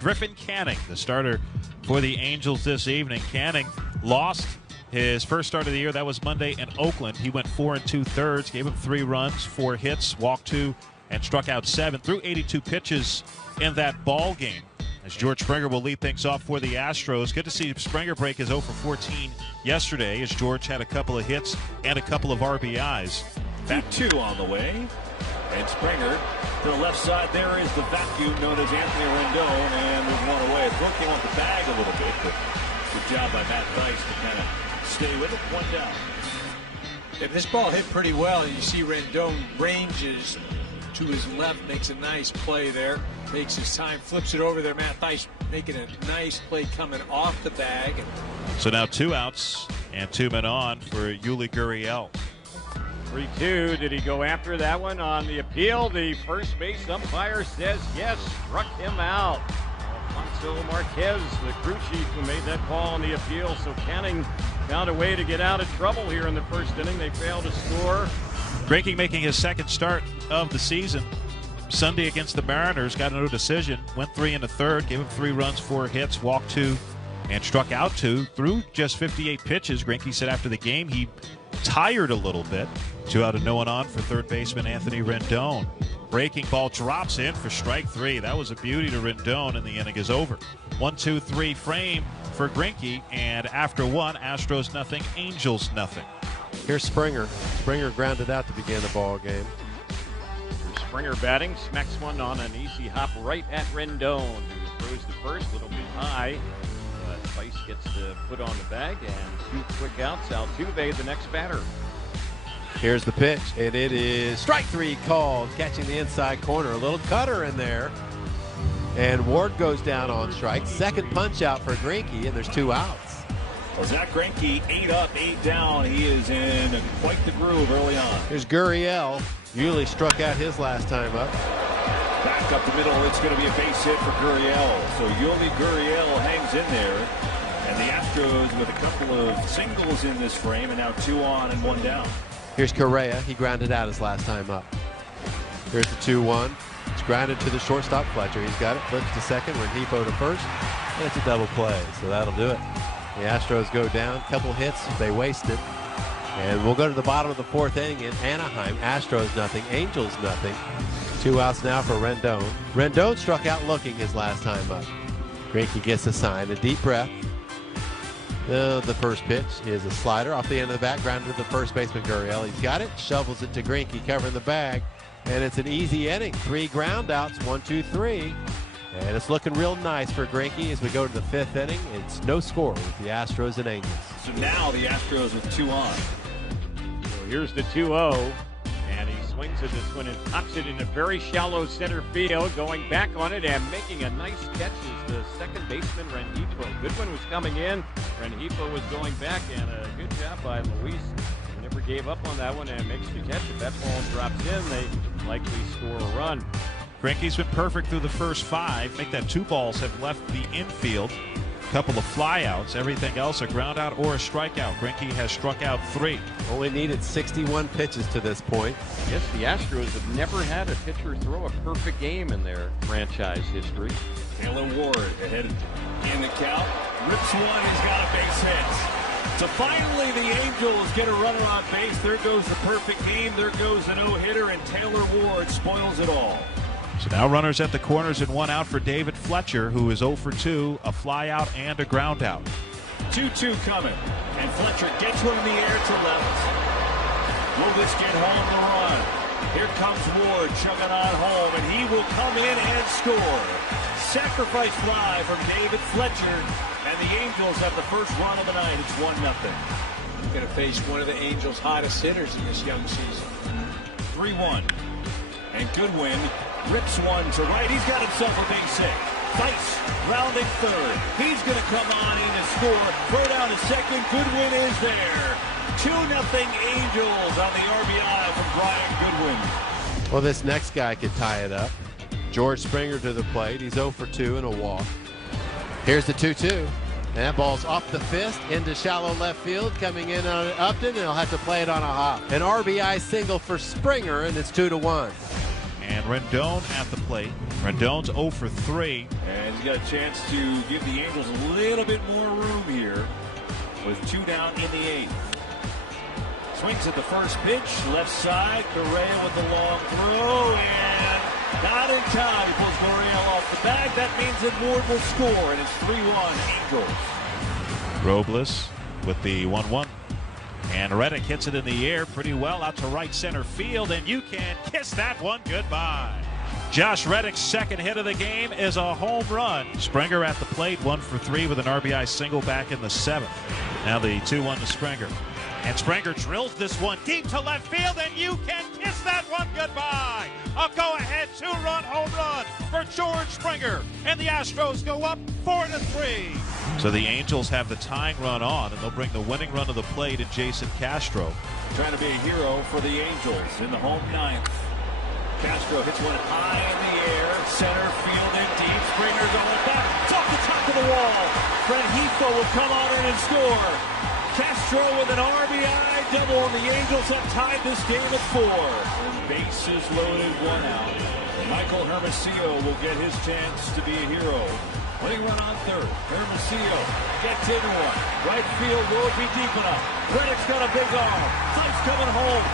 Griffin Canning, the starter for the Angels this evening. Canning lost his first start of the year. That was Monday in Oakland. He went 4 2/3, gave him 3 runs, 4 hits, walked 2, and struck out 7. Threw 82 pitches in that ball game. As George Springer will lead things off for the Astros. Good to see Springer break his 0 for 14 yesterday, as George had a couple of hits and a couple of RBIs. Back 2 on the way. And Springer to the left side. There is the vacuum known as Anthony Rendon. And there's one away. It broke him off the bag a little bit, but good job by Matt Dice to kind of stay with it. 1 down. If this ball hit pretty well, you see Rendon ranges to his left, makes a nice play there, takes his time, flips it over there. Matt Dice making a nice play coming off the bag. So now 2 outs and 2 men on for Yuli Gurriel. 3-2. Did he go after that one on the appeal? The first base umpire says yes, struck him out. Alfonso Marquez, the crew chief who made that call on the appeal. So Canning found a way to get out of trouble here in the first inning. They failed to score. Greinke making his second start of the season. Sunday against the Mariners, got no decision. Went 3 1/3, gave him 3 runs, 4 hits, walked 2, and struck out 2. Threw just 58 pitches. Greinke said after the game he tired a little bit. 2 out and no one on for third baseman Anthony Rendon. Breaking ball drops in for strike 3. That was a beauty to Rendon, and the inning is over. 1-2-3 frame for Greinke, and after 1, Astros nothing, Angels nothing. Here's Springer. Springer grounded out to begin the ball game. Springer batting, smacks one on an easy hop right at Rendon, who throws the first, a little bit high. But Dice gets the foot on the bag, and 2 quick outs. Altuve, the next batter. Here's the pitch, and it is strike 3 called, catching the inside corner. A little cutter in there, and Ward goes down on strike. Second punch out for Greinke, and there's 2 outs. Well, Zach Greinke, 8 up, 8 down. He is in quite the groove early on. Here's Gurriel. Yuli struck out his last time up. Back up the middle. It's going to be a base hit for Gurriel. So Yuli Gurriel hangs in there. And the Astros with a couple of singles in this frame, and now 2 on and 1 down. Here's Correa. He grounded out his last time up. Here's the 2-1. It's grounded to the shortstop, Fletcher. He's got it. Flips to second. Rengifo to first. And it's a double play, so that'll do it. The Astros go down. Couple hits. They waste it. And we'll go to the bottom of the 4th inning in Anaheim. Astros nothing. Angels nothing. 2 outs now for Rendon. Rendon struck out looking his last time up. Greinke gets a sign. A deep breath. The first pitch is a slider off the end of the bat, grounded to the first baseman Gurriel. He's got it, shovels it to Greinke, covering the bag, and it's an easy inning. 3 ground outs, 1, 2, 3, and it's looking real nice for Greinke as we go to the 5th inning. It's no score with the Astros and Angels. So now the Astros with 2 on. So here's the 2-0, and he swings at this one and pops it in a very shallow center field. Going back on it and making a nice catch is the second baseman Rengifo. Goodwin was coming in. Rengifo was going back, and a good job by Luis. He never gave up on that one and makes the catch. If that ball drops in, they likely score a run. Greinke's been perfect through the first 5. Make that 2 balls have left the infield. Couple of flyouts. Everything else a ground out or a strikeout. Greinke has struck out 3. Only needed 61 pitches to this point. Yes, the Astros have never had a pitcher throw a perfect game in their franchise history. Taylor Ward ahead in the count. Rips one. He's got a base hit. So finally the Angels get a runner on base. There goes the perfect game. There goes the no-hitter, and Taylor Ward spoils it all. So now runners at the corners and 1 out for David Fletcher, who is 0 for 2, a fly out and a ground out. 2-2 coming, and Fletcher gets one in the air to left. Will this get home the run? Here comes Ward chugging on home, and he will come in and score. Sacrifice fly from David Fletcher, and the Angels have the first run of the night. It's 1-0. Going to face one of the Angels' hottest hitters in this young season. 3-1, and Goodwin rips one to right. He's got himself a base hit. Dice rounding third. He's going to come on in and score. Throw down to second. Goodwin is there. 2-0 Angels on the RBI from Brian Goodwin. Well, this next guy could tie it up. George Springer to the plate. He's 0 for 2 and a walk. Here's the 2-2. And that ball's off the fist into shallow left field. Coming in on Upton, and he'll have to play it on a hop. An RBI single for Springer, and it's 2-1. And And Rendon at the plate. Rendon's 0 for 3. And he's got a chance to give the Angels a little bit more room here with 2 down in the 8th. Swings at the first pitch, left side. Correa with the long throw, and not in time. He pulls Gurriel off the bag. That means that Ward will score, and it's 3-1 Angels. Robles with the 1-1. And Reddick hits it in the air pretty well out to right center field, and you can kiss that one goodbye. Josh Reddick's second hit of the game is a home run. Springer at the plate, 1 for 3 with an RBI single back in the 7th. Now the 2-1 to Springer. And Springer drills this one deep to left field, and you can kiss that one goodbye. A go-ahead 2-run home run for George Springer, and the Astros go up 4-3. So the Angels have the tying run on, and they'll bring the winning run to the plate in Jason Castro. Trying to be a hero for the Angels in the home 9th. Castro hits one high in the air, center field and deep. Springer going back, it's off the top of the wall. Fred Hefo will come on in and score. Castro with an RBI double, and the Angels have tied this game at 4. And bases loaded, 1 out. Michael Hermosillo will get his chance to be a hero. Winning run on third. Hermosillo gets into one. Right field won't be deep enough. Reddick's got a big arm. Flight's coming home.